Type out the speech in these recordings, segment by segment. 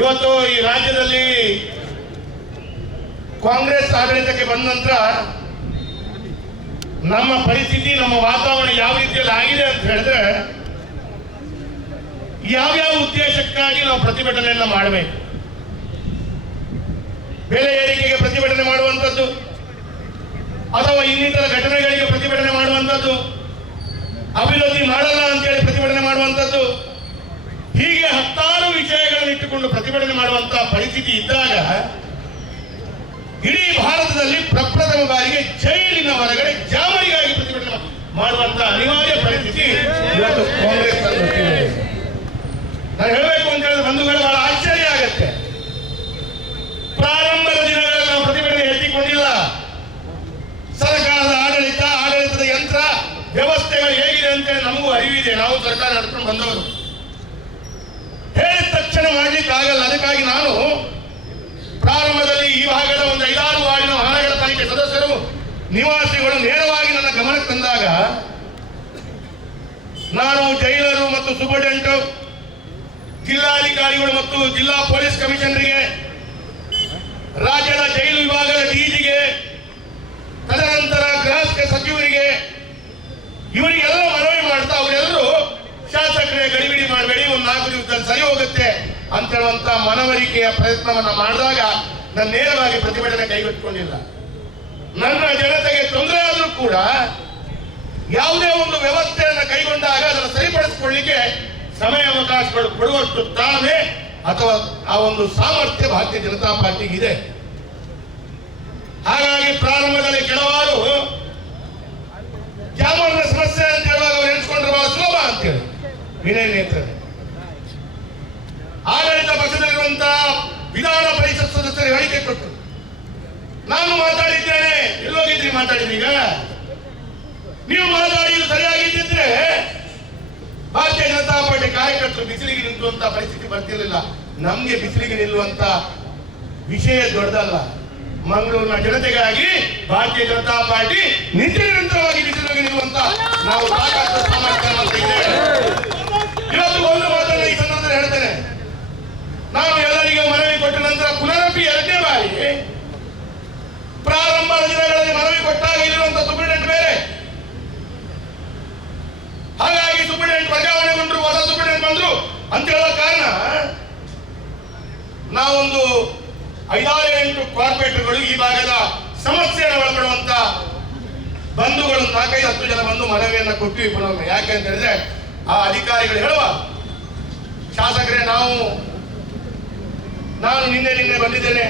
ಇವತ್ತು ಈ ರಾಜ್ಯದಲ್ಲಿ ಕಾಂಗ್ರೆಸ್ ಆಡಳಿತಕ್ಕೆ ಬಂದ ನಂತರ ನಮ್ಮ ಪರಿಸ್ಥಿತಿ, ನಮ್ಮ ವಾತಾವರಣ ಯಾವ ರೀತಿಯಲ್ಲಿ ಆಗಿದೆ ಅಂತ ಹೇಳಿದ್ರೆ, ಯಾವ್ಯಾವ ಉದ್ದೇಶಕ್ಕಾಗಿ ನಾವು ಪ್ರತಿಭಟನೆಯನ್ನ ಮಾಡಬೇಕು? ಬೆಲೆ ಏರಿಕೆಗೆ ಪ್ರತಿಭಟನೆ ಮಾಡುವಂಥದ್ದು, ಅಥವಾ ಇನ್ನಿತರ ಘಟನೆಗಳಿಗೆ ಪ್ರತಿಭಟನೆ ಮಾಡುವಂಥದ್ದು, ಅಭಿವೃದ್ಧಿ ಮಾಡಲ್ಲ ಅಂತೇಳಿ ಪ್ರತಿಭಟನೆ ಮಾಡುವಂಥದ್ದು, ಹೀಗೆ ಹತ್ತಾರು ಇಟ್ಟುಕೊಂಡು ಪ್ರತಿಭಟನೆ ಮಾಡುವಂತಹ ಪರಿಸ್ಥಿತಿ ಇದ್ದಾಗ ಇಡೀ ಭಾರತದಲ್ಲಿ ಪ್ರಪ್ರಥಮ ಬಾರಿಗೆ ಜೈಲಿನ ಹೊರಗಡೆ ಜಾಮರಿಗಾಗಿ ಪ್ರತಿಭಟನೆ ಮಾಡುವಂತಹ ಅನಿವಾರ್ಯ ಪರಿಸ್ಥಿತಿ ಇವತ್ತು ಕಾಂಗ್ರೆಸ್ ನಾನು ಹೇಳಬೇಕು ಅಂತ ಹೇಳಿದ್ರೆ ಬಂಧುಗಳು ಬಹಳ ಆಶ್ಚರ್ಯ ಆಗತ್ತೆ. ಪ್ರಾರಂಭದ ದಿನಗಳಲ್ಲಿ ನಾವು ಪ್ರತಿಭಟನೆ ಎತ್ತಿಕೊಂಡಿಲ್ಲ. ಸರ್ಕಾರದ ಆಡಳಿತ, ಆಡಳಿತದ ಯಂತ್ರ, ವ್ಯವಸ್ಥೆಗಳು ಹೇಗಿದೆ ಅಂತ ನಮಗೂ ಅರಿವಿದೆ. ನಾವು ಸರ್ಕಾರ ನಡ್ಕೊಂಡು ಬಂದವರು. ಆಗಲ್ಲ ಅದಕ್ಕಾಗಿ ನಾನು ಪ್ರಾರಂಭದಲ್ಲಿ ಈ ಭಾಗದ ಒಂದು ಐದಾರು ವಾರ್ಡಿನ ಮಹಾನಗರ ಪಾಲಿಕೆ ಸದಸ್ಯರು, ನಿವಾಸಿಗಳು ನೇರವಾಗಿ ನನ್ನ ಗಮನಕ್ಕೆ ತಂದಾಗ ನಾನು ಜೈಲರು ಮತ್ತು ಸೂಪರ್ಡೆಂಟ್ ಜಿಲ್ಲಾಧಿಕಾರಿಗಳು ಮತ್ತು ಜಿಲ್ಲಾ ಪೊಲೀಸ್ ಕಮಿಷನರಿಗೆ, ರಾಜ್ಯದ ಜೈಲು ವಿಭಾಗದ ಡಿಜಿಗೆ, ತದನಂತರ ಗೃಹ ಸಚಿವರಿಗೆ, ಇವರಿಗೆಲ್ಲ ಮನವಿ ಮಾಡ್ತಾ ಅವರೆಲ್ಲರೂ ಶಾಸಕರೇ ಗಡಿಬಿಡಿ ಮಾಡಬೇಡಿ, ಒಂದು ನಾಲ್ಕು ದಿವಸದಲ್ಲಿ ಸರಿ ಹೋಗುತ್ತೆ. ಅಂತ ಹೇಳುವಂತ ಮನವರಿಕೆಯ ಪ್ರಯತ್ನವನ್ನ ಮಾಡಿದಾಗ ನಾನು ನೇರವಾಗಿ ಪ್ರತಿಭಟನೆ ಕೈಗೆತ್ತಿಕೊಂಡಿಲ್ಲ. ನನ್ನ ಜನತೆಗೆ ತೊಂದರೆ ಆದರೂ ಕೂಡ ಯಾವುದೇ ಒಂದು ವ್ಯವಸ್ಥೆಯನ್ನು ಕೈಗೊಂಡಾಗ ಅದನ್ನು ಸರಿಪಡಿಸಿಕೊಳ್ಳಿಕ್ಕೆ ಸಮಯ ಅವಕಾಶಗಳು ಕೊಡುವಷ್ಟು ತಾಳ್ಮೆ ಅಥವಾ ಆ ಒಂದು ಸಾಮರ್ಥ್ಯ ಭಾರತೀಯ ಜನತಾ ಪಾರ್ಟಿಗೆ ಇದೆ ಹಾಗಾಗಿ ಪ್ರಾರಂಭದಲ್ಲಿ ಕೆಲವಾರು ಜಾಮೂರಿನ ಸಮಸ್ಯೆ ಅಂತ ಹೇಳುವಾಗ ಅವ್ರು ಎಣಿಸ್ಕೊಂಡ್ರೆ ಬಹಳ ಸುಲಭ ಅಂತೇಳಿ. ವಿನಯ ನೇತೃತ್ವ ಆಡಳಿತ ಪಕ್ಷದಲ್ಲಿರುವಂತಹ ವಿಧಾನ ಪರಿಷತ್ ಸದಸ್ಯರು ಹೇಳಿಕೆ ಕೊಟ್ಟರು. ನಾನು ಮಾತಾಡಿದ್ದೇನೆ. ಎಲ್ಲೋಗಿದ್ರಿ ಮಾತಾಡಿದೀಗ ನೀವು ಮಾತಾಡಿದ್ದು ಸರಿಯಾಗಿದ್ದಿದ್ರೆ ಭಾರತೀಯ ಜನತಾ ಪಾರ್ಟಿ ಕಾರ್ಯಕರ್ತರು ಬಿಸಿಲಿಗೆ ನಿಲ್ಲುವಂತ ಪರಿಸ್ಥಿತಿ ಬರ್ತಿರಲಿಲ್ಲ. ನಮ್ಗೆ ಬಿಸಿಲಿಗೆ ನಿಲ್ಲುವಂತ ವಿಷಯ ದೊಡ್ಡದಲ್ಲ. ಮಂಗಳೂರಿನ ಜನತೆಗಾಗಿ ಭಾರತೀಯ ಜನತಾ ಪಾರ್ಟಿ ನಿತ್ಯ ನಿರಂತರವಾಗಿ ಬಿಸಿಲಿಗೆ ನಿಲ್ಲುವಂತ ನಾವು ಸಾಕಷ್ಟು ಸಾಮರ್ಥ್ಯ ಇವತ್ತು ಒಂದು ಮಾತನ್ನು ಈ ಸಂದರ್ಭದಲ್ಲಿ ಹೇಳ್ತೇನೆ. ನಾವು ಎಲ್ಲರಿಗೂ ಮನವಿ ಕೊಟ್ಟ ನಂತರ ಪುನರಪಿ ಎರಡನೇ ಬಾರಿ ಪ್ರಾರಂಭದ ದಿನಗಳಲ್ಲಿ ಮನವಿ ಕೊಟ್ಟಾಗ ಇರುವಂತಹ ಸುಪ್ರೀಡೆಂಟ್ ಬೇರೆ. ಹಾಗಾಗಿ ಸುಪ್ರೀಡೆಂಟ್ ವರ್ಗಾವಣೆಗೊಂಡ್ರು ಹೊಸ ಸುಪ್ರೀಡೆಂಟ್ ಬಂದ್ರು ಅಂತ ಹೇಳೋ ಕಾರಣ ನಾವೊಂದು ಐದಾರು ಎಂಟು ಕಾರ್ಪೊರೇಟರ್ಗಳು ಈ ಭಾಗದ ಸಮಸ್ಯೆಯನ್ನು ಒಳಪಡುವಂತ ಬಂಧುಗಳು, ನಾಲ್ಕೈದು ಹತ್ತು ಜನ ಬಂದು ಮನವಿಯನ್ನು ಕೊಟ್ಟಿವಿ ಪುನಃ ಯಾಕೆ ಅಂತ ಹೇಳಿದ್ರೆ ಆ ಅಧಿಕಾರಿಗಳು ಹೇಳುವ, ಶಾಸಕರೇ ನಾವು ನಾನು ನಿನ್ನೆ ನಿನ್ನೆ ಬಂದಿದ್ದೇನೆ.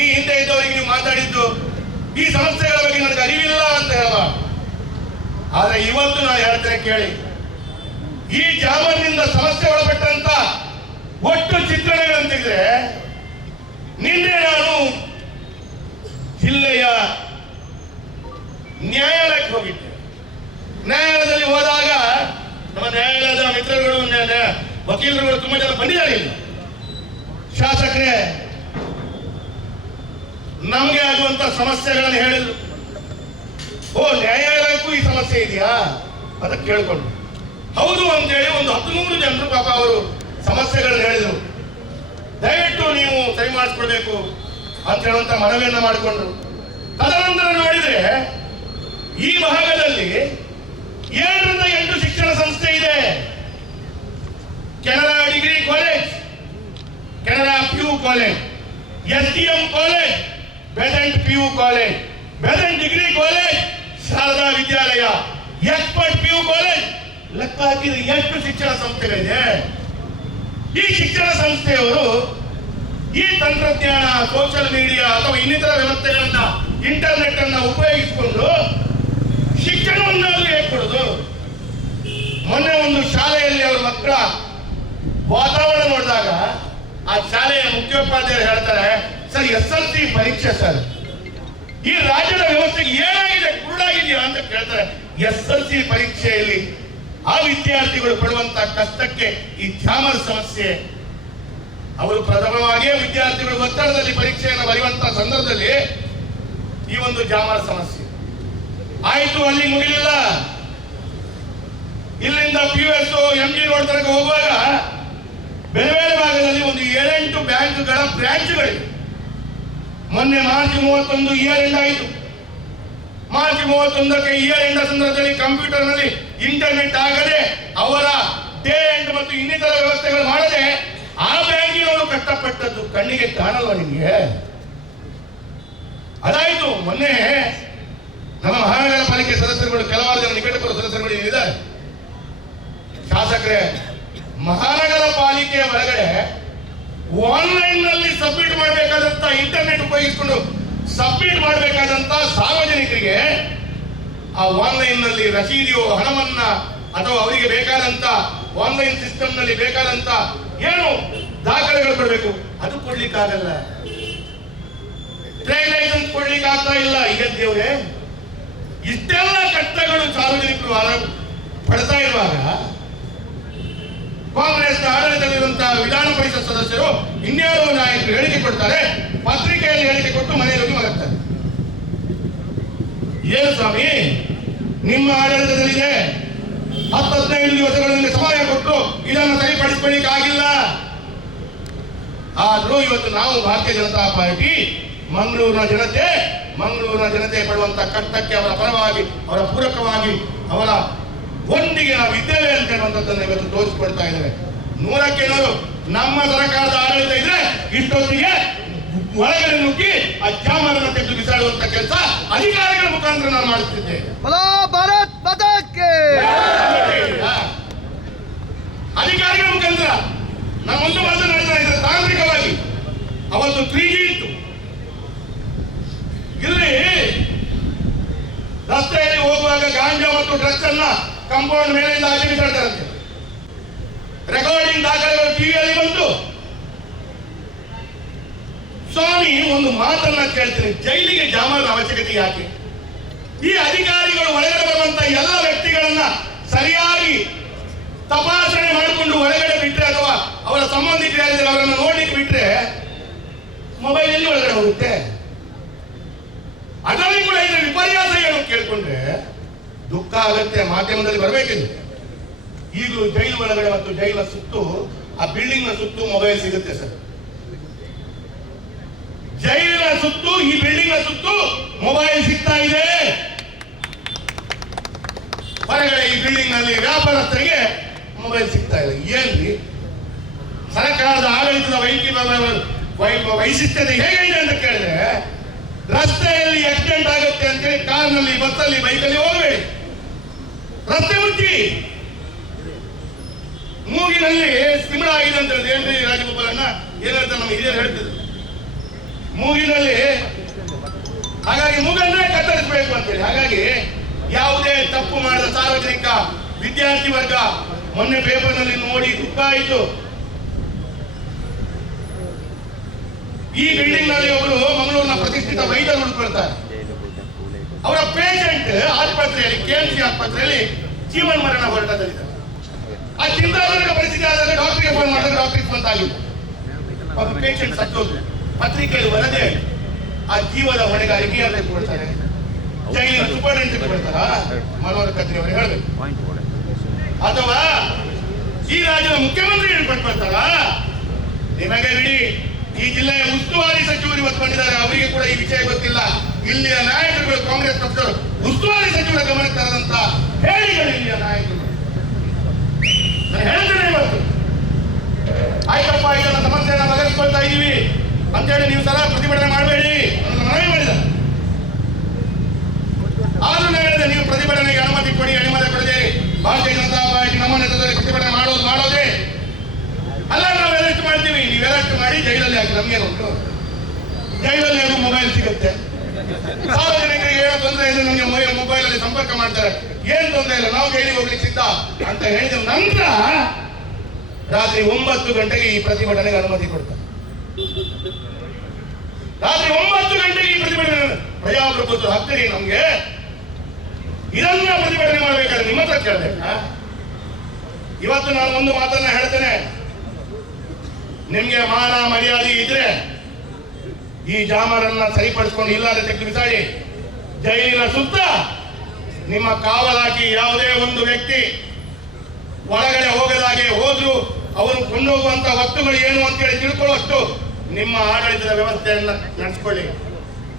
ಈ ಹಿಂದೆ ಇದ್ದವರಿಗೆ ನೀವು ಮಾತಾಡಿದ್ದು, ಈ ಸಮಸ್ಯೆಗಳ ಬಗ್ಗೆ ನನಗೆ ಅರಿವಿಲ್ಲ ಅಂತ ಹೇಳುವ. ಆದ್ರೆ ಇವತ್ತು ನಾನು ಹೇಳ್ತೇನೆ ಕೇಳಿ. ಈ ಜಾಮರ್ನಿಂದ ಸಮಸ್ಯೆ ಒಳಪಟ್ಟಂತ ಒಟ್ಟು ಚಿತ್ರಣಗಳಂತಿದ್ರೆ, ನಿನ್ನೆ ನಾನು ಜಿಲ್ಲೆಯ ನ್ಯಾಯಾಲಯಕ್ಕೆ ಹೋಗಿದ್ದೆ. ನ್ಯಾಯಾಲಯದಲ್ಲಿ ಹೋದಾಗ ನಮ್ಮ ನ್ಯಾಯಾಲಯದ ಮಿತ್ರರುಗಳು ವಕೀಲರುಗಳು ತುಂಬಾ ಜನ ಬಂದಿದ್ದಾರೆ ಇಲ್ಲಿ ಶಾಸಕರೇ, ನಮಗೆ ಆಗುವಂತ ಸಮಸ್ಯೆಗಳನ್ನು ಹೇಳಿದ್ರು. ಓ, ನ್ಯಾಯಾಲಯಕ್ಕೂ ಈ ಸಮಸ್ಯೆ ಇದೆಯಾ? ಅಂತ ಕೇಳ್ಕೊಂಡು. ಹೌದು ಅಂತೇಳಿ ಒಂದು ಹತ್ತು ನೂರು ಜನರು ಪಾಪ ಅವರು ಸಮಸ್ಯೆಗಳನ್ನು ಹೇಳಿದರು. ದಯವಿಟ್ಟು ನೀವು ಸರಿ ಮಾಡಿಸ್ಕೊಳ್ಬೇಕು ಅಂತ ಹೇಳುವಂತ ಮನವಿಯನ್ನ ಮಾಡಿಕೊಂಡ್ರು. ತದನಂತರ ನೋಡಿದ್ರೆ ಈ ಭಾಗದಲ್ಲಿ ಏಳರಿಂದ ಎಂಟು ಶಿಕ್ಷಣ ಸಂಸ್ಥೆ ಇದೆ. Canara degree college. Canara P U college S D M college Besant P U college Besant degree college Sharada Vidyalaya expert P U college ಲೆಕ್ಕ ಹಾಕಿದ್ರೆ ಎಷ್ಟು ಶಿಕ್ಷಣ ಸಂಸ್ಥೆಗಳಿದೆ. ಈ ಶಿಕ್ಷಣ ಸಂಸ್ಥೆಯವರು ಈ ತಂತ್ರಜ್ಞಾನ ಸೋಷಿಯಲ್ ಮೀಡಿಯಾ ಅಥವಾ ಇನ್ನಿತರ ವ್ಯವಸ್ಥೆಗಳನ್ನ ಇಂಟರ್ನೆಟ್ ಅನ್ನ ಉಪಯೋಗಿಸಿಕೊಂಡು ಶಿಕ್ಷಣವನ್ನು ಕೊಡುದು ಮೊನ್ನೆ ಒಂದು ಶಾಲೆಯಲ್ಲಿ ಅವರ ಮಕ್ಕಳ ವಾತಾವರಣ ನೋಡಿದಾಗ ಆ ಶಾಲೆಯ ಮುಖ್ಯೋಪಾಧ್ಯಾಯರು ಹೇಳ್ತಾರೆ, ಸರ್, ಎಸ್ ಎಲ್ ಸಿ ಪರೀಕ್ಷೆ ಸರ್. ಈ ರಾಜ್ಯದ ವ್ಯವಸ್ಥೆಗೆ ಏನಾಗಿದೆ? ಕುರುಡಾಗಿದೆಯಾ ಅಂತ ಕೇಳ್ತಾರೆ. ಎಸ್ ಎಲ್ ಸಿ ಪರೀಕ್ಷೆಯಲ್ಲಿ ಆ ವಿದ್ಯಾರ್ಥಿಗಳು ಪಡುವಂತ ಕಷ್ಟಕ್ಕೆ ಈ ಜಾಮರ್ ಸಮಸ್ಯೆ. ಅವರು ಪ್ರಥಮವಾಗಿಯೇ ವಿದ್ಯಾರ್ಥಿಗಳು ಒತ್ತಡದಲ್ಲಿ ಪರೀಕ್ಷೆಯನ್ನು ಬರೆಯುವಂತಹ ಸಂದರ್ಭದಲ್ಲಿ ಈ ಒಂದು ಜಾಮರ ಸಮಸ್ಯೆ. ಆಯಿತು, ಅಲ್ಲಿ ಮುಗಿಲಿಲ್ಲ. ಇಲ್ಲಿಂದ P U S M G road ತನಕ ಹೋಗುವಾಗ ಬೇರೆ ಬೇರೆ ಬ್ಯಾಂಕ್ಗಳ ಬ್ರಾಂಚ್ಗಳಿವೆ ಮೊನ್ನೆ ಮಾರ್ಚ್ ಮೂವತ್ತೊಂದು ಇಯರ್ ಎಂಡ್ ಆಯಿತು. ಮಾರ್ಚ್ ಮೂವತ್ತೊಂದಕ್ಕೆ ಇಯರ್ ಎಂಡ್ ಸಂದರ್ಭದಲ್ಲಿ ಕಂಪ್ಯೂಟರ್ನಲ್ಲಿ ಇಂಟರ್ನೆಟ್ ಆಗದೆ ಅವರ ಡೇ ಎಂಡ್ ಮತ್ತು ಇನ್ನಿತರ ವ್ಯವಸ್ಥೆಗಳು ಮಾಡದೆ ಆ ಬ್ಯಾಂಕಿನವರು ಕಷ್ಟಪಟ್ಟದ್ದು ಕಣ್ಣಿಗೆ ಕಾಣಲ್ವ ನಿಮಗೆ? ಅದಾಯಿತು. ಮೊನ್ನೆ ನಮ್ಮ ಮಹಾನಗರ ಪಾಲಿಕೆ ಸದಸ್ಯರುಗಳು, ಕೆಲವಾರು ಜನ ನಿಕಟಪುರ ಸದಸ್ಯರುಗಳು ಇಲ್ಲಿದ್ದಾರೆ. ಶಾಸಕರೇ ಒಳಗಡೆ ಆನ್ಲೈನ್ನಲ್ಲಿ ಸಬ್ಮಿಟ್ ಮಾಡಬೇಕಾದಂತ ಇಂಟರ್ನೆಟ್ ಉಪಯೋಗಿಸಿಕೊಂಡು ಸಬ್ಮಿಟ್ ಮಾಡಬೇಕಾದಂತ ಸಾರ್ವಜನಿಕರಿಗೆ ಆ ಆನ್ಲೈನ್ನಲ್ಲಿ ರಸೀದಿಯೋ ಹಣವನ್ನ ಅಥವಾ ಅವರಿಗೆ ಬೇಕಾದಂತ ಆನ್ಲೈನ್ ಸಿಸ್ಟಮ್ನಲ್ಲಿ ಬೇಕಾದಂತ ಏನು ದಾಖಲೆಗಳು ಕೊಡಬೇಕು. ಅದು ಕೊಡ್ಲಿಕ್ಕಾಗಲ್ಲ. ಟ್ರೈನ್ ಲೈಸೆನ್ಸ್ ಕೊಡ್ಲಿಕ್ಕೆ ಆಗ್ತಾ ಇಲ್ಲ. ಈಗ ದೇವ್ರೆ, ಇಷ್ಟೆಲ್ಲ ಕಷ್ಟಗಳು ಸಾರ್ವಜನಿಕರು ಪಡ್ತಾ ಇರುವಾಗ ಕಾಂಗ್ರೆಸ್ನ ಆಡಳಿತದಲ್ಲಿರುವಂತಹ ವಿಧಾನ ಪರಿಷತ್ ಸದಸ್ಯರು ಇನ್ಯಾರೋ ನಾಯಕರು ಹೇಳಿಕೆ ಕೊಡ್ತಾರೆ, ಪತ್ರಿಕೆಯಲ್ಲಿ ಹೇಳಿಕೆ ಕೊಟ್ಟು ಮನೆಯಲ್ಲಿ ಮಲಗ್ತಾರೆ. ಏನು ಸ್ವಾಮಿ, ನಿಮ್ಮ ಆಡಳಿತದಲ್ಲಿದೆ ಹತ್ತು ಹದಿನೈದು ದಿವಸಗಳಲ್ಲಿ ಸಮಯ ಕೊಟ್ಟು ಇದನ್ನು ಸರಿಪಡಿಸ್ಕೊಳ್ಳಿಕ್ಕಾಗಿಲ್ಲ ಆದ್ರೂ ಇವತ್ತು ನಾವು ಭಾರತೀಯ ಜನತಾ ಪಾರ್ಟಿ ಮಂಗಳೂರಿನ ಜನತೆ ಮಂಗಳೂರಿನ ಜನತೆ ಪಡುವಂತ ಕಟ್ಟಕ್ಕೆ ಅವರ ಪರವಾಗಿ, ಅವರ ಪೂರಕವಾಗಿ, ಅವರ ಒಂದಿಗೆ ನಾವು ಇದ್ದೇವೆ ಅಂತಕ್ಕಂಥದ್ದನ್ನು ಇವತ್ತು ತೋರಿಸ್ಕೊಡ್ತಾ ಇದ್ದಾರೆ ನೂರಕ್ಕೆ ನೂರು. ನಮ್ಮ ಸರ್ಕಾರದ ಆಡಳಿತ ಇದ್ರೆ ಇಷ್ಟೊತ್ತಿಗೆ ಒಳಗಡೆ ನುಗ್ಗಿ ಆ ಜಾಮರನ್ನು ತೆಗೆದು ಬಿಸಾಡುವಂತ ಕೆಲಸ ಅಧಿಕಾರಿಗಳ ಮುಖಾಂತರ ನಾನು ಮಾಡುತ್ತಿದ್ದೆ ಅಧಿಕಾರಿಗಳ ಮುಖಾಂತರ ನಾನು ಒಂದು ನಡೆಸ್ತಾ ಇದ್ದಾರೆ ತಾಂತ್ರಿಕವಾಗಿ ಅವತ್ತು ತ್ರೀ ಜಿ ಇತ್ತು. ಇಲ್ಲಿ ರಸ್ತೆಯಲ್ಲಿ ಹೋಗುವಾಗ ಗಾಂಜಾ ಮತ್ತು ಡ್ರಗ್ಸ್ ಅನ್ನ ಕಾಂಪೌಂಡ್ ಮೇಲಿಂದ ಆಚೆ ಬಿಸಾಡ್ತಾರಂತೆ ರೆಕಾರ್ಡಿಂಗ್ ದಾಖಲೆಗಳು ಟಿವಿಯಲ್ಲಿ ಬಂತು. ಸ್ವಾಮಿ, ಒಂದು ಮಾತನ್ನ ಕೇಳ್ತೇನೆ. ಜೈಲಿಗೆ ಜಾಮದ ಅವಶ್ಯಕತೆ ಯಾಕೆ? ಈ ಅಧಿಕಾರಿಗಳು ಒಳಗಡೆ ಬರುವಂತ ಎಲ್ಲ ವ್ಯಕ್ತಿಗಳನ್ನ ಸರಿಯಾಗಿ ತಪಾಸಣೆ ಮಾಡಿಕೊಂಡು ಒಳಗಡೆ ಬಿಟ್ರೆ ಅಥವಾ ಅವರ ಸಂಬಂಧಿಕರಾಗಿದ್ದರೆ ಅವರನ್ನು ನೋಡ್ಲಿಕ್ಕೆ ಬಿಟ್ರೆ ಮೊಬೈಲ್ ಎಲ್ಲಿ ಒಳಗಡೆ ಹೋಗುತ್ತೆ? ಅದರಲ್ಲಿ ಕೂಡ ಇದ್ರೆ ವಿಪರ್ಯಾಸ ಏನು ಕೇಳ್ಕೊಂಡ್ರೆ? ದುಃಖ ಆಗುತ್ತೆ, ಮಾಧ್ಯಮದಲ್ಲಿ ಬರಬೇಕಿದೆ ಈಗಲೂ ಜೈಲು ಒಳಗಡೆ ಮತ್ತು ಜೈಲ ಸುತ್ತು, ಆ ಬಿಲ್ಡಿಂಗ್ನ ಸುತ್ತು ಮೊಬೈಲ್ ಸಿಗುತ್ತೆ ಸರ್. ಜೈಲಿನ ಸುತ್ತು, ಈ ಬಿಲ್ಡಿಂಗ್ನ ಸುತ್ತು ಮೊಬೈಲ್ ಸಿಗ್ತಾ ಇದೆ. ಹೊರಗಡೆ ಈ ಬಿಲ್ಡಿಂಗ್ನಲ್ಲಿ ವ್ಯಾಪಾರಸ್ಥರಿಗೆ ಮೊಬೈಲ್ ಸಿಗ್ತಾ ಇದೆ. ಏನ್ರಿ? ಸರ್ಕಾರದ ಆಡಳಿತದ ವೈಕಿ ವೈಶಿಷ್ಟ್ಯತೆ ಹೇಗಿದೆ ಅಂತ ಕೇಳಿದ್ರೆ, ರಸ್ತೆಯಲ್ಲಿ ಆಕ್ಸಿಡೆಂಟ್ ಆಗುತ್ತೆ ಅಂತೇಳಿ ಕಾರ್ನಲ್ಲಿ ಬಸ್ಸಲ್ಲಿ ಬೈಕಲ್ಲಿ ಹೋಗಬೇಡಿ. ರಸ್ತೆ ಮುಚ್ಚಿ. ಮೂಗಿನಲ್ಲಿ ಸಿಮಳ ಆಗಿದೆ ಅಂತ ಹೇಳಿದ್ರೆ ಏನ್ರಿ ರಾಜಗೋಪಾಲಣ್ಣ? ಏನಂತ ನಮ್ಮ ಹಿರಿಯರು ಹೇಳ್ತಿದ್ರು. ಮೂಗಿನಲ್ಲಿ ಹಾಗಾಗಿ ಮೂಗನ್ನೇ ಕತ್ತರಿಸಬೇಕು ಅಂತೇಳಿ. ಹಾಗಾಗಿ ಯಾವುದೇ ತಪ್ಪು ಮಾಡಿದ ಸಾರ್ವಜನಿಕ ವಿದ್ಯಾರ್ಥಿ ವರ್ಗ ಮೊನ್ನೆ ಪೇಪರ್ನಲ್ಲಿ ನೋಡಿ ದುಃಖ ಆಯಿತು. ಈ ಬಿಲ್ಡಿಂಗ್ನಲ್ಲಿ ಒಬ್ಬರು ಮಂಗಳೂರಿನ ಪ್ರತಿಷ್ಠಿತ ವೈದ್ಯರು ಉಳ್ಕೊಳ್ತಾರೆ ಅವರ ಪೇಷಂಟ್ ಆಸ್ಪತ್ರೆಯಲ್ಲಿ ಕೆಎಂಸಿ ಆಸ್ಪತ್ರೆಯಲ್ಲಿ ಜೀವನ ಮರಣ ಹೋರಾಟದಲ್ಲಿದ್ದಾರೆ ಆ ಚಿಂತಾಜನಕ ಪರಿಸ್ಥಿತಿ ಆದಾಗ ಡಾಕ್ಟರ್ಗೆ ಫೋನ್ ಮಾಡಿದ್ರೆ ಡಾಕ್ಟರ್ ಫೋನ್ ಆಗಿಲ್ಲ ಒಬ್ಬ ಪೇಷಂಟ್ ಸತ್ತೋದು ಪತ್ರಿಕೆಯಲ್ಲಿ ವರದಿ ಆ ಜೀವದ ಹೊಣೆಗಾರಿಕೆ ಯಾರು ಕೊಡ್ತಾರೆ? ಜೈಲಿನ ಸೂಪರಿಂಟೆಂಡೆಂಟ್ ಕೊಡ್ತಾರ? ಮನೋಹರ್ ಕತ್ರಿ ಅವರು ಹೇಳಬೇಕು. ಅಥವಾ ಈ ರಾಜ್ಯದ ಮುಖ್ಯಮಂತ್ರಿ ಕೊಡ್ತಾರ? ನಿಮಗೆ ಬಿಡಿ. ಈ ಜಿಲ್ಲೆಯ ಉಸ್ತುವಾರಿ ಸಚಿವರು ಇವತ್ತು ಬಂದಿದ್ದಾರೆ. ಅವರಿಗೆ ಕೂಡ ಈ ವಿಷಯ ಗೊತ್ತಿಲ್ಲ. ಇಲ್ಲಿಯ ನಾಯಕರುಗಳು ಕಾಂಗ್ರೆಸ್ ಪಕ್ಷರು ಉಸ್ತುವಾರಿ ಸಚಿವರ ಗಮನಕ್ಕೆ ತರದಂತ ಹೇಳಿಗಳು ಇಲ್ಲಿಯ ನಾಯಕರು ನಾನು ಹೇಳ್ತೇನೆ ಇವತ್ತು. ಆಯ್ತಪ್ಪ ಇದನ್ನ ಸಮಸ್ಯೆಯನ್ನು ಬಗೆಹರಿಸ್ಕೊಳ್ತಾ ಇದ್ದೀವಿ. ಅಂತೇಳಿ ನೀವು ಸಲ ಪ್ರತಿಭಟನೆ ಮಾಡಬೇಡಿ ಅಂತ ಮನವಿ ಮಾಡಿದ. ಆದ್ರೂ ಹೇಳಿದೆ, ನೀವು ಪ್ರತಿಭಟನೆಗೆ ಅನುಮತಿ ಕೊಡಿ, ಅನುಮತಿ ಕೊಡದೆ ಭಾರತೀಯ ಜನತಾ ಪಾರ್ಟಿ ನಮ್ಮ ನೇತೃತ್ವದಲ್ಲಿ ಪ್ರತಿಭಟನೆ ಮಾಡೋದು ಮಾಡೋದೇ. ಅಲ್ಲ, ನಾವು ಅರೆಸ್ಟ್ ಮಾಡ್ತೀವಿ. ನೀವು ಅರೆಸ್ಟ್ ಮಾಡಿ ಜೈಲಲ್ಲಿ ಹಾಕಿ, ನಮ್ಗೇನು ಉಂಟು? ಜೈಲಲ್ಲಿ ಮೊಬೈಲ್ ಸಿಗುತ್ತೆ? ಸಾರ್ವಜನಿಕರಿಗೆ ಏನೋ ತೊಂದರೆ ಇದೆ ನಮಗೆ ಮೊಬೈಲ್ ಅಲ್ಲಿ ಸಂಪರ್ಕ ಮಾಡ್ತಾರೆ. ಏನ್ ತೊಂದರೆ ಇಲ್ಲ, ನಾವು ಹೇಳಿ ಹೋಗ್ಲಿಕ್ಕೆ ಸಿದ್ಧ ಅಂತ ಹೇಳಿದ ನಂತರ ರಾತ್ರಿ ಒಂಬತ್ತು ಗಂಟೆಗೆ ಈ ಪ್ರತಿಭಟನೆಗೆ ಅನುಮತಿ ಕೊಡ್ತಾರೆ. ರಾತ್ರಿ ಒಂಬತ್ತು ಗಂಟೆಗೆ ಈ ಪ್ರತಿಭಟನೆ ಪ್ರಜಾಪ್ರಭುತ್ವ ಹತ್ತಿರಿ ನಮ್ಗೆ. ಇದನ್ನ ಪ್ರತಿಭಟನೆ ಮಾಡ್ಬೇಕಾದ್ರೆ ನಿಮ್ಮ ಹತ್ರ ಕೇಳಬೇಕಾ? ಇವತ್ತು ನಾನು ಒಂದು ಮಾತನ್ನ ಹೇಳ್ತೇನೆ. ನಿಮ್ಗೆ ಮಾನ ಮರ್ಯಾದೆ ಇದ್ರೆ ಈ ಜಾಮರನ್ನ ಸರಿಪಡಿಸ್ಕೊಂಡು ಇಲ್ಲಾದ್ರೆ ತೆಗೆದು ಬಿಸಾಡಿ. ಜೈಲಿನ ಸುತ್ತ ನಿಮ್ಮ ಕಾವಲಾಗಿ ಯಾವುದೇ ಒಂದು ವ್ಯಕ್ತಿ ಒಳಗಡೆ ಹೋಗದಾಗೆ ಹೋದ್ರು ಅವರು ಕೊಂಡೋಗುವಂತ ವಸ್ತುಗಳು ಏನು ಅಂತೇಳಿ ತಿಳ್ಕೊಳ್ಳುವಷ್ಟು ನಿಮ್ಮ ಆಡಳಿತದ ವ್ಯವಸ್ಥೆಯನ್ನ ನಡೆಸ್ಕೊಳ್ಳಿ.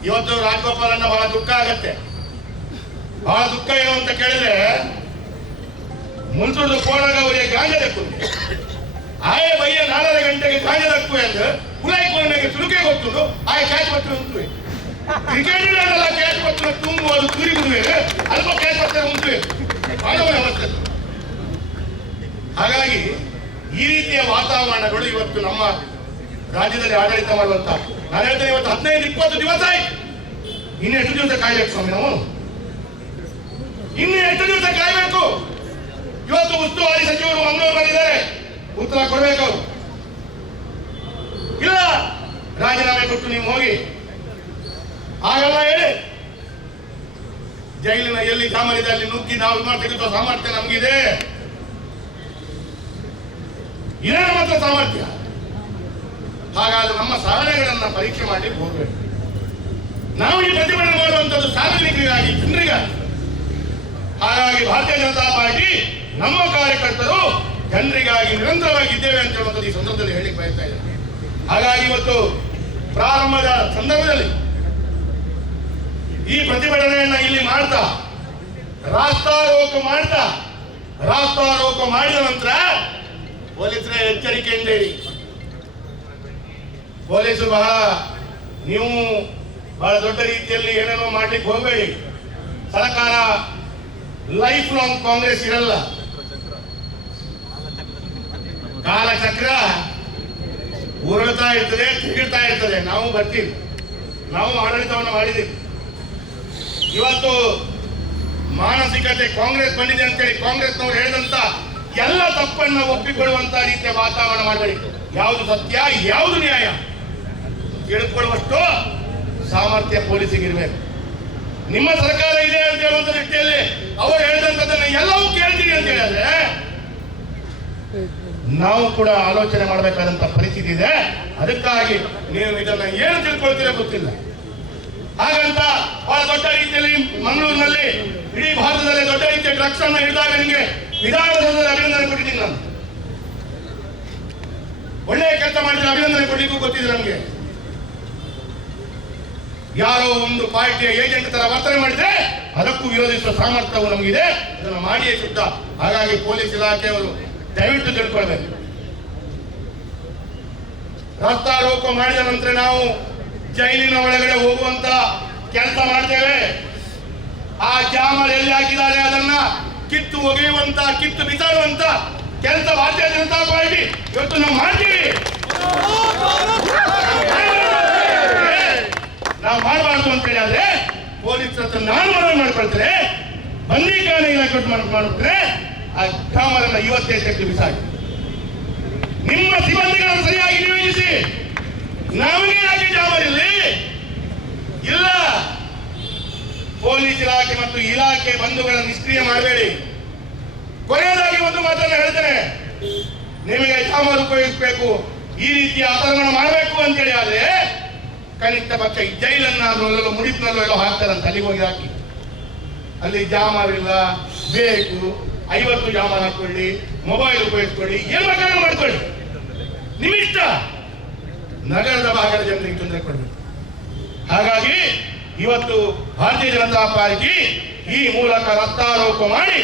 ಇವತ್ತು ರಾಜಗೋಪಾಲನ್ನ ಬಹಳ ದುಃಖ ಆಗತ್ತೆ. ಬಹಳ ದುಃಖ ಏನು ಅಂತ ಕೇಳಿದ್ರೆ ಮುಂಚೂರು ಕೋಣಗ ಅವರಿಗೆ ಕುಂತು ದಕ್ಕುಂಟು ಆಯ ಬಯ್ಯ ನಾಲ್ಕು ಗಂಟೆಗೆ ಗಾಂಜಾ ದಕ್ಕು ಎಂದು ಕೋಣೆಗೆ ತುಳುಕೆ ಗೊತ್ತುಂಟು ಆಯ ಕ್ಯಾಚ್ ಪತ್ರ ಉಂಟು. ಕ್ರಿಕೆಟ್ಗಳೆಲ್ಲ ಕ್ಯಾಚ್ ಪತ್ರ ಅದು ತುರಿ ಬಿಡುವೆ. ಅಲ್ಪ ಕ್ಯಾಚ್ ಪತ್ರ ಉಂಟು. ಮಾಡುವ ಹಾಗಾಗಿ ಈ ರೀತಿಯ ವಾತಾವರಣಗಳು ಇವತ್ತು ನಮ್ಮ ರಾಜ್ಯದಲ್ಲಿ ಆಡಳಿತ ಮಾಡುವಂತ ನಾನು ಹೇಳ್ತೇನೆ ಇವತ್ತು ಹದಿನೈದು, ಇಪ್ಪತ್ತು ದಿವಸ ಆಯ್ತು. ಇನ್ನು ಎಷ್ಟು ದಿವಸ ಕಾಯ್ಬೇಕು ಸ್ವಾಮಿ ನಾವು? ಇನ್ನು ಎಷ್ಟು ದಿವಸ ಕಾಯ್ಬೇಕು? ಇವತ್ತು ಉಸ್ತುವಾರಿ ಸಚಿವರು ಮಂಗಳೂರು ಬಂದಿದ್ದಾರೆ ಉತ್ತರ ಕೊಡಬೇಕು. ಇಲ್ಲ, ರಾಜೀನಾಮೆ ಕೊಟ್ಟು ನೀವು ಹೋಗಿ. ಹಾಗಲ್ಲ ಹೇಳಿ. ಜೈಲಿನ ಎಲ್ಲಿ ಸಾಮರ್ಥ್ಯ ಅಲ್ಲಿ ನುಗ್ಗಿ ನಾವು ಮಾಡ್ತಕ್ಕಂಥ ಸಾಮರ್ಥ್ಯ ನಮಗಿದೆ. ಇದೇ ಮಾತ್ರ ಸಾಮರ್ಥ್ಯ. ಹಾಗಾದ್ರೆ ನಮ್ಮ ಸಾಧನೆಗಳನ್ನ ಪರೀಕ್ಷೆ ಮಾಡಿ ಹೋಗಬೇಕು ನಾವು ಈ ಪ್ರತಿಭಟನೆ ಮಾಡುವಂತದ್ದು ಸಾರ್ವಜನಿಕರಿಗಾಗಿ, ಜನರಿಗಾಗಿ. ಹಾಗಾಗಿ ಭಾರತೀಯ ಜನತಾ ಪಾರ್ಟಿ ನಮ್ಮ ಕಾರ್ಯಕರ್ತರು ಜನರಿಗಾಗಿ ನಿರಂತರವಾಗಿ ಇದ್ದೇವೆ ಅಂತ ಹೇಳುವಂಥದ್ದು ಈ ಸಂದರ್ಭದಲ್ಲಿ ಹೇಳಿ ಬಯಸ್ತಾ ಇದ್ದಾರೆ ಹಾಗಾಗಿ ಇವತ್ತು ಪ್ರಾರಂಭದ ಸಂದರ್ಭದಲ್ಲಿ ಈ ಪ್ರತಿಭಟನೆಯನ್ನ ಇಲ್ಲಿ ಮಾಡ್ತಾ ರಾಸ್ತಾರೋಕ ಮಾಡ್ತಾ ರಾಸ್ತಾರೋಕ ಮಾಡಿದ ನಂತರ ಪೊಲೀಸರ ಎಚ್ಚರಿಕೆಯಿಂದ ಹೇಳಿ ಪೊಲೀಸರು ಬಹಳ, ನೀವು ಬಹಳ ದೊಡ್ಡ ರೀತಿಯಲ್ಲಿ ಏನೇನೋ ಮಾಡ್ಲಿಕ್ಕೆ ಹೋಗಬೇಡಿ. ಸರ್ಕಾರ ಲೈಫ್ ಲಾಂಗ್ ಕಾಂಗ್ರೆಸ್ ಇರಲ್ಲ. ಕಾಲಚಕ್ರ ಉರುಳ್ತಾ ಇರ್ತದೆ ತಿರುಗಿಡ್ತಾ ಇರ್ತದೆ. ನಾವು ಬರ್ತೀವಿ. ನಾವು ಆಡಳಿತವನ್ನು ಮಾಡಿದ್ದೀವಿ. ಇವತ್ತು ಮಾನಸಿಕತೆ ಕಾಂಗ್ರೆಸ್ ಬಂದಿದೆ ಅಂತೇಳಿ ಕಾಂಗ್ರೆಸ್ನವರು ಹೇಳಿದಂತ ಎಲ್ಲ ತಪ್ಪನ್ನ ಒಪ್ಪಿಕೊಳ್ಳುವಂತ ರೀತಿಯ ವಾತಾವರಣ ಮಾಡಬೇಡಿ ಯಾವುದು ಸತ್ಯ, ಯಾವುದು ನ್ಯಾಯ? ತಿಳ್ಕೊಳ್ಳುವಷ್ಟು ಸಾಮರ್ಥ್ಯ ಪೊಲೀಸಿಗೆ ಇರಬೇಕು. ನಿಮ್ಮ ಸರ್ಕಾರ ಇದೆ ಅಂತ ಹೇಳುವಂತ ದೃಷ್ಟಿಯಲ್ಲಿ ಅವರು ಹೇಳಿದಂತದನ್ನ ಎಲ್ಲವೂ ಕೇಳ್ತೀರಿ ಅಂತ ಹೇಳಿದ್ರೆ ನಾವು ಕೂಡ ಆಲೋಚನೆ ಮಾಡಬೇಕಾದಂತ ಪರಿಸ್ಥಿತಿ ಇದೆ. ಅದಕ್ಕಾಗಿ ನೀವು ಇದನ್ನ ಏನು ತಿಳ್ಕೊಳ್ತೀರಾ ಗೊತ್ತಿಲ್ಲ. ಹಾಗಂತ ಬಹಳ ದೊಡ್ಡ ರೀತಿಯಲ್ಲಿ ಮಂಗಳೂರಿನಲ್ಲಿ, ಇಡೀ ಭಾರತದಲ್ಲಿ ದೊಡ್ಡ ರೀತಿಯ ಡ್ರಗ್ಸ್ ಅನ್ನ ಹಿಡಿದಾಗ ನಿಮಗೆ ವಿಧಾನಸೌಧದಲ್ಲಿ ಅಭಿನಂದನೆ ಕೊಟ್ಟಿದ್ದೀನಿ ನಾನು. ಒಳ್ಳೆಯ ಕೆಲಸ ಮಾಡಿದ್ರೆ ಅಭಿನಂದನೆ ಕೊಡ್ಲಿಕ್ಕೂ ಗೊತ್ತಿದೆ ನಮಗೆ. ಯಾರೋ ಒಂದು ಪಾರ್ಟಿಯ ಏಜೆಂಟ್ ತರ ವರ್ತನೆ ಮಾಡಿದ್ರೆ ಅದಕ್ಕೂ ವಿರೋಧಿಸುವ ಸಾಮರ್ಥ್ಯವು ನಮಗಿದೆ. ಇದನ್ನು ಮಾಡಿಯೇ ಶುದ್ಧ. ಹಾಗಾಗಿ ಪೊಲೀಸ್ ಇಲಾಖೆಯವರು ದಯವಿಟ್ಟು ತಿಳ್ಕೊಳ್ಬೇಕು ರಾಸ್ತಾರೋಕ ಮಾಡಿದ ನಂತರ ನಾವು ಜೈಲಿನ ಒಳಗಡೆ ಹೋಗುವಂತ ಕೆಲಸ ಮಾಡ್ತೇವೆ. ಆ ಜಾಮರ್ ಎಲ್ಲಿ ಹಾಕಿದ್ದಾರೆ ಅದನ್ನ ಕಿತ್ತು ಒಗೆಯುವಂತ, ಕಿತ್ತು ಬಿಸಾಡುವಂತ ಕೆಲಸ ಭಾರತೀಯ ಜನತಾ ಪಾರ್ಟಿ ಇವತ್ತು ನಾವು ಮಾಡ್ತೀವಿ. ನಾವು ಮಾಡಬಾರ್ದು ಅಂತ ಹೇಳಿದ್ರೆ, ಪೊಲೀಸ್ ಹತ್ರ ನಾನು ಮನವಿ ಮಾಡ್ಕೊಳ್ತೇನೆ. ಇಲ್ಲ ಇಲಾಖೆ ಮಾಡ್ಕೊಳ್ತೇನೆ. ಆ ಜಾಮರನ್ನ ಇವತ್ತೇ ತೆಗೆದು ಬಿಸಾಕಿ. ನಿಮ್ಮ ಸಿಬ್ಬಂದಿಗಳನ್ನು ಸರಿಯಾಗಿ ನಿಯೋಜಿಸಿ. ನಮಗೆ ಜಾಮರಿಲ್ಲಿ ಇಲ್ಲ ಪೊಲೀಸ್ ಇಲಾಖೆ ಮತ್ತು ಇಲಾಖೆ ಬಂಧುಗಳನ್ನು ನಿಷ್ಕ್ರಿಯ ಮಾಡಬೇಡಿ. ಕೊನೆಯದಾಗಿ ಒಂದು ಮಾತನ್ನು ಹೇಳ್ತೇನೆ. ನಿಮಗೆ ಜಾಮರು ಉಪಯೋಗಿಸಬೇಕು, ಈ ರೀತಿಯ ಆಕ್ರಮಣ ಮಾಡಬೇಕು ಅಂತೇಳಿ ಆದ್ರೆ, ಕನಿಷ್ಠ ಪಕ್ಷ ಈ ಜೈಲನ್ನಾದ್ರೂ ಎಲ್ಲೋ ಮುಡಿಪಿನಲ್ಲೋ ಎಲ್ಲೋ ಹಾಕ್ತಾರಂತ ಅಲ್ಲಿಗೆ ಹೋಗಿ ಹಾಕಿ. ಅಲ್ಲಿ ಜಾಮರಿಲ್ಲ, ಬೇಕು. ಐವತ್ತು ಜಾಮರ್ ಹಾಕೊಳ್ಳಿ, ಮೊಬೈಲ್ ಉಪಯೋಗಿಸ್ಕೊಳ್ಳಿ ಏನು ಬೇಕಾದ್ರೂ ಮಾಡ್ಕೊಳ್ಳಿ. ನಿಮಿಷ್ಟ ನಗರದ ಭಾಗದ ಜನರಿಗೆ ತೊಂದರೆ ಕೊಡಬೇಕು ಹಾಗಾಗಿ ಇವತ್ತು ಭಾರತೀಯ ಜನತಾ ಪಾರ್ಟಿ ಈ ಮೂಲಕ ರಕ್ತಾರೋಪ ಮಾಡಿ,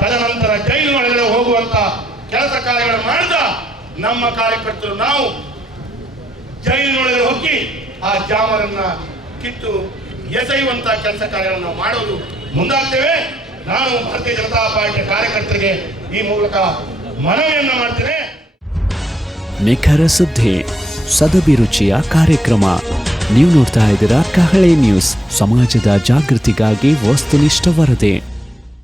ತದನಂತರ ಜೈಲು ಒಳಗಡೆ ಹೋಗುವಂತ ಕೆಲಸ ಕಾರ್ಯಗಳನ್ನು ಮಾಡಿದ ನಮ್ಮ ಕಾರ್ಯಕರ್ತರು ನಾವು ಜೈಲಿನೊಳಗೆ ಹೋಗಿ ಆ ಜಾಮರನ್ನ ಕಿತ್ತು ಎಸೆಯುವಂತ ಕೆಲಸ ಕಾರ್ಯಗಳನ್ನು ಮಾಡೋದು ಮುಂದಾಗ್ತೇವೆ. ನಾನು ಭಾರತೀಯ ಜನತಾ ಪಾರ್ಟಿ ಕಾರ್ಯಕರ್ತರಿಗೆ ಈ ಮೂಲಕ ಮನವಿಯನ್ನು ಮಾಡ್ತೇನೆ. ನಿಖರ ಸುದ್ದಿ, ಸದಭಿರುಚಿಯ ಕಾರ್ಯಕ್ರಮ. ನೀವು ನೋಡ್ತಾ ಇದ್ದೀರಾ ಕಹಳೆ ನ್ಯೂಸ್, ಸಮಾಜದ ಜಾಗೃತಿಗಾಗಿ ವಸ್ತುನಿಷ್ಠ ವರದಿ.